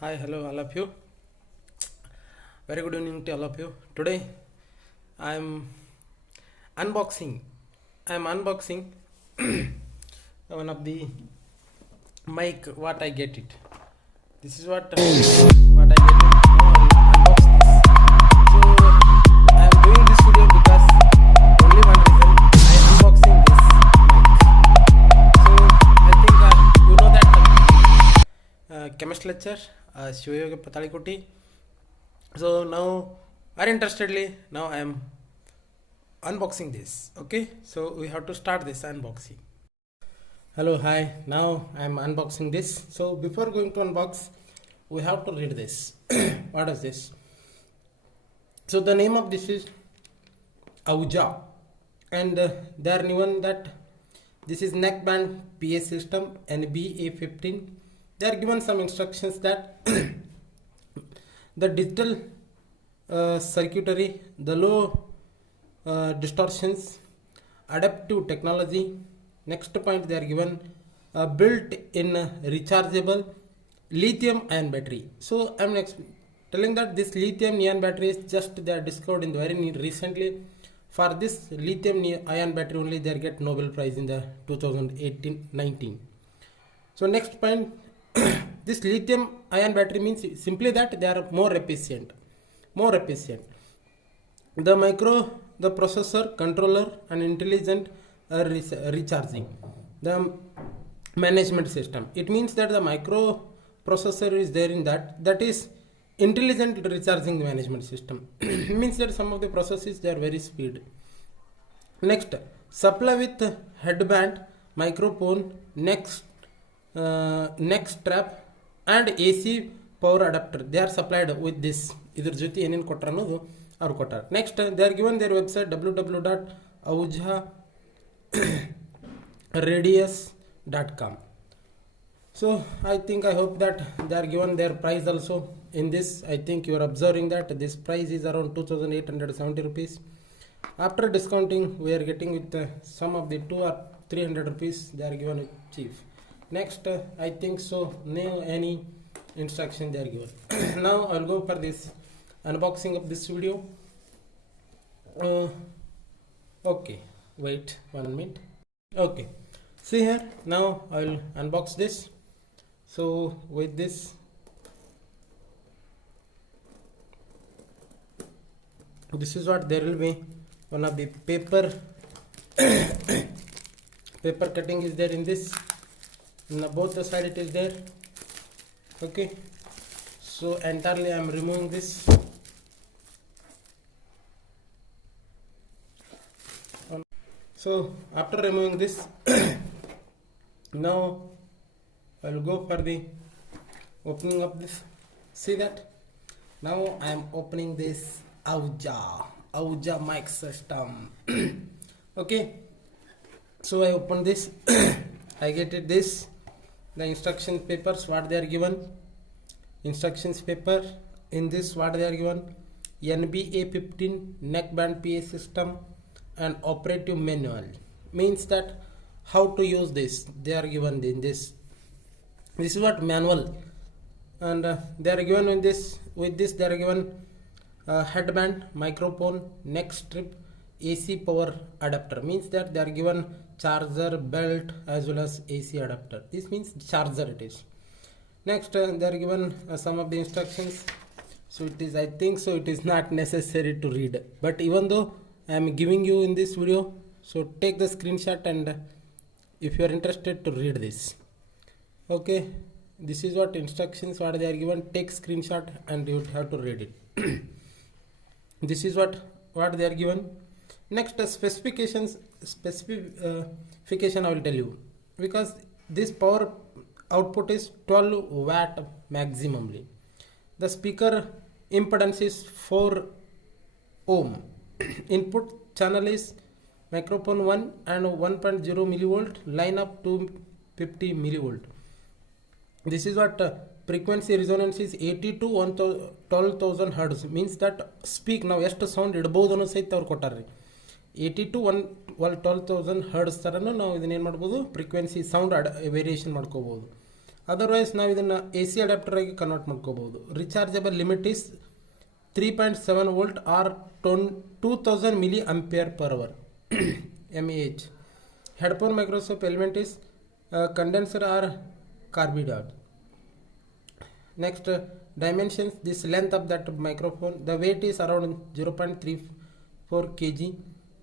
Hi, hello, all of you. Very good evening to all of you. Today, I'm unboxing. I'm unboxing one of the mic. What I get it. This is what I get it. Now I'll unbox this. So I'm doing this video because only one reason I unboxing this mic. So I think you know that chemist lecture, Shivayoga Patalikoti. So now, very interestedly, now I am unboxing this. Okay, so we have to start this unboxing. Hello, hi. Now I am unboxing this. So before going to unbox, we have to read this. What is this? So the name of this is Auja, and they are given that this is neckband PA system NBA15. They are given some instructions that the digital circuitry, the low distortions, adaptive technology. Next point, they are given built in rechargeable lithium ion battery. So I'm telling that this lithium ion battery is just they are discovered in the very recently. For this lithium ion battery only they get Nobel Prize in the 2018-19. So next point, this lithium ion battery means simply that they are more efficient. The processor, controller, and intelligent recharging. The management system. It means that the microprocessor is there in that is intelligent recharging management system. It means that some of the processes they are very speed. Next, supply with headband, microphone, neck strap, and AC power adapter. They are supplied with this. Idr joti ಏನೇನು ಕೊಟ್ಟರು ಅನ್ನೋದು ಅವ್ರು ಕೊಟ್ಟಾರೆ. Next, they are given their website www.aujharadius.com. So I hope that they are given their price also in this. I think you are observing that this price is around 2870 rupees. After discounting, we are getting with some of the 2 or 300 rupees they are given cheap. Next, I think so no any instruction they are given. Now I'll go for this unboxing of this video. Okay, wait 1 minute. Okay, see here, now I'll unbox this. So with this, this is what there will be. One of the paper paper cutting is there in this. On both the side it is there. Okay, so entirely I am removing this. So after removing this, now I will go for the opening of this. See that now I am opening this Auja mic system. Okay, so I open this. I get it this. The instruction papers what they are given. Instructions paper in this what they are given. NBA15 neckband PA system and operative manual. Means that how to use this they are given in this. This is what manual, and they are given in this. With this they are given headband, microphone, neck strip, AC power adapter. Means that they are given charger, belt, as well as AC adapter. This means charger it is. Next, they are given some of the instructions. So it is, I think so it is not necessary to read, but even though I am giving you in this video, so take the screenshot, and if you are interested to read this. Okay, this is what instructions what they are given. Take screenshot and you have to read it. This is what they are given. Next, specification I will tell you, because this power output is 12 watt maximally. The speaker impedance is 4 ohm. Input channel is microphone 1 and 1.0 millivolt, line up 250 millivolt. This is what frequency resonance is 80 to 12,000 hertz. Means that speak now ಎಷ್ಟು sound ಇಡಬಹುದು ಅನ್ನೋ ಸಹಿತ ಅವ್ರು ಕೊಟ್ಟಾರ್ರಿ. 80 to 12,000 hertz ಥರನೂ ನಾವು ಇದನ್ನೇನು ಮಾಡ್ಬೋದು, frequency sound variation ಮಾಡ್ಕೋಬೋದು. ಅದರ್ವೈಸ್ ನಾವು ಇದನ್ನು ಎ ಸಿ ಅಡಾಪ್ಟರ್ ಆಗಿ ಕನ್ವರ್ಟ್ ಮಾಡ್ಕೋಬಹುದು. Rechargeable limit is 3.7 volt or 2000 milli ampere per hour mAh. Headphone microphone element is condenser or carbide. Next, dimensions, this length of that microphone, the weight is around 0.34 kg.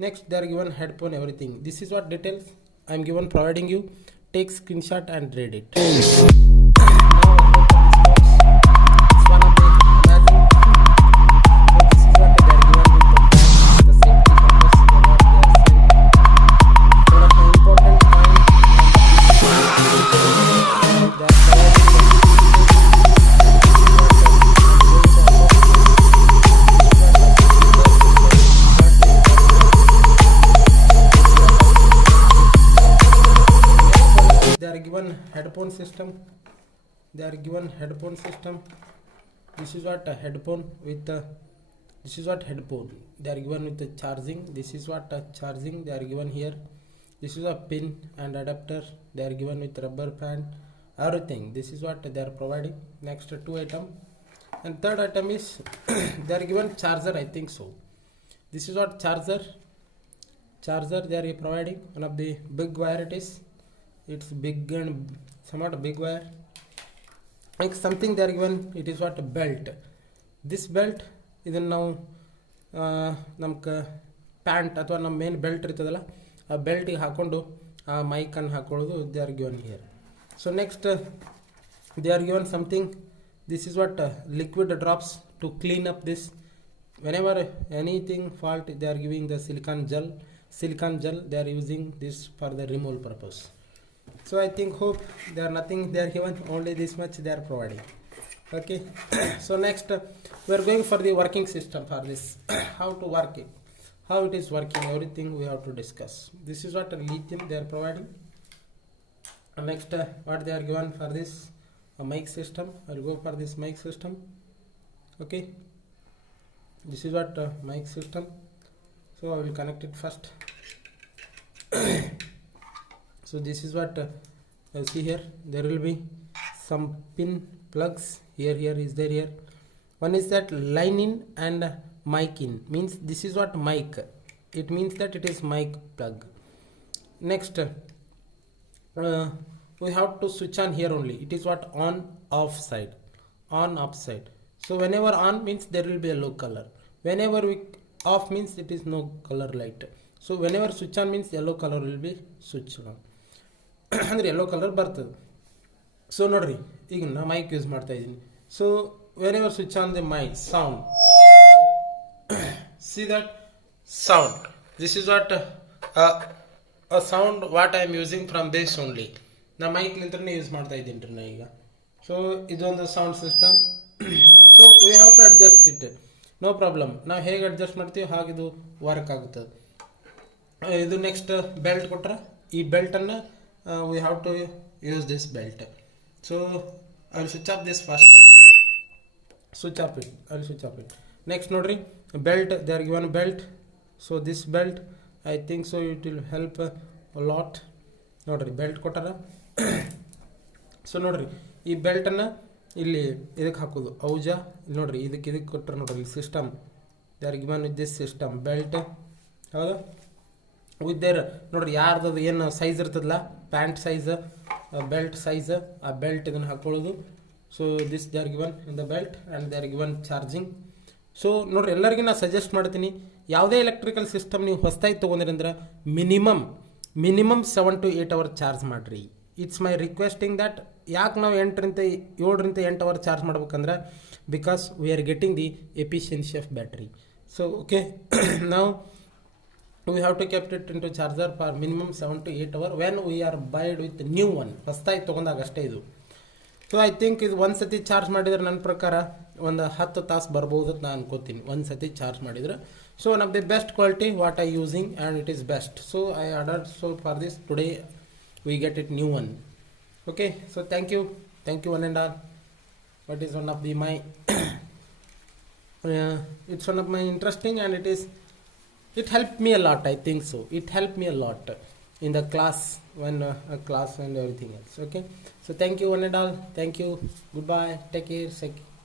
Next, they are given headphone everything. This is what details I am given providing you. Take screenshot and read it. Headphone system, they are given headphone system. This is what a headphone with this is what headphone they are given with the charging. This is what charging they are given here. This is a pin and adapter they are given with rubber band, everything. This is what they are providing. Next, 2 item, and third item is they are given charger, I think so. This is what charger they are providing. One of the big wire it is. It's big and somewhat big wire, like something they are given. It is what a belt. This belt ಇದನ್ನು ನಾವು ನಮ್ಗೆ pant ಅಥವಾ ನಮ್ಮ main belt ಇರ್ತದಲ್ಲ, ಆ ಬೆಲ್ಟಿಗೆ ಹಾಕ್ಕೊಂಡು ಆ ಮೈಕನ್ನು ಹಾಕೊಳ್ಳೋದು. They are given here. So next, they are given something. This is what liquid drops to clean up this. whenever anything fault, they are giving the silicon gel they are using this for the removal purpose. So I think, hope there are nothing they are given, only this much they are providing. Okay. So next, we are going for the working system for this. How to work it, how it is working, everything we have to discuss. This is what lithium they are providing. Next, what they are given for this, a mic system. I will go for this mic system. Okay, this is what mic system. So I will connect it first. So this is what see here. There will be some pin plugs here is there here. One is that line in and mic in, means this is what mic, it means that it is mic plug. Next, we have to switch on here only. It is what on off side. So whenever on means there will be a low color, whenever we off means it is no color light. So whenever switch on means yellow color will be switch on. ಅಂದರೆ yellow colour ಬರ್ತದೆ. So ನೋಡ್ರಿ, ಈಗ ನಾ mic use ಮಾಡ್ತಾ ಇದ್ದೀನಿ. So whenever switch on the mic, sound, see that sound, this is what a sound what I am using from this only. ನಾ ಮೈಕ್ಲಿಂತ್ರನೇ use ಮಾಡ್ತಾ ಇದ್ದೀನಿ ರೀ ನಾ ಈಗ. ಸೊ ಇದೊಂದು sound system. So we have to adjust it, no problem. ನಾವು ಹೇಗೆ ಅಡ್ಜಸ್ಟ್ ಮಾಡ್ತೀವಿ ಹಾಗಿದು ವರ್ಕ್ ಆಗುತ್ತದೆ. ಇದು ನೆಕ್ಸ್ಟ್ ಬೆಲ್ಟ್ ಕೊಟ್ರೆ, ಈ ಬೆಲ್ಟನ್ನು we have to use this belt. So I will switch off this first. Switch off it. Next, nodri, belt, they are given belt. So this belt, I think so it will help a lot. Nodri, belt ಕೊಟ್ಟಾರ. So ನೋಡ್ರಿ, ಈ ಬೆಲ್ಟನ್ನು ಇಲ್ಲಿ ಇದಕ್ಕೆ ಹಾಕೋದು ಔಜ. ಇಲ್ಲಿ ನೋಡ್ರಿ, ಇದಕ್ಕೆ ಕೊಟ್ಟರೆ ನೋಡ್ರಿ system. They are given with this system belt. ಹೌದಾ, ವಿತ್ ದೇರ್ ನೋಡ್ರಿ ಯಾರ್ದು ಏನು ಸೈಜ್ ಇರ್ತದಲ್ಲ, ಪ್ಯಾಂಟ್ ಸೈಜ್, ಬೆಲ್ಟ್ ಸೈಜ್, ಆ ಬೆಲ್ಟ್ ಇದನ್ನು ಹಾಕೊಳ್ಳೋದು. So this they are given in the belt and they are given charging. So ನೋಡ್ರಿ, ಎಲ್ಲರಿಗೂ ನಾನು ಸಜೆಸ್ಟ್ ಮಾಡ್ತೀನಿ, ಯಾವುದೇ ಎಲೆಕ್ಟ್ರಿಕಲ್ ಸಿಸ್ಟಮ್ ನೀವು ಹೊಸದಾಗಿ ತೊಗೊಂಡ್ರಿ ಅಂದ್ರೆ ಮಿನಿಮಮ್ 7 to 8 hours ಚಾರ್ಜ್ ಮಾಡಿರಿ. It's my requesting that. ಯಾಕೆ ನಾವು 7 to 8 hours ಚಾರ್ಜ್ ಮಾಡ್ಬೇಕಂದ್ರೆ, because we are getting the efficiency of battery. So okay, ನಾವು we have to keep it into charger for minimum 7 to 8 hours when we are buyed with new one. ಹೊಸದಾಗಿ ತೊಗೊಂಡಾಗ ಅಷ್ಟೇ ಇದು. So I think ಇದು ಒಂದು ಸತಿ charge ಮಾಡಿದ್ರೆ ನನ್ನ ಪ್ರಕಾರ ಒಂದು 10 ತಾಸು ಬರ್ಬೋದು ಅಂತ ನಾನು ಅನ್ಕೋತೀನಿ, ಒಂದು ಸತಿ ಚಾರ್ಜ್ ಮಾಡಿದ್ರೆ. So one of the best quality what I using and it is best. So I order so for this today we get it new one. Okay, so thank you one and all. What is one of the my it's one of my interesting, and it helped me a lot. I think so it helped me a lot. in the class when class and everything else. Okay, so thank you one and all. Thank you. Goodbye. Take care.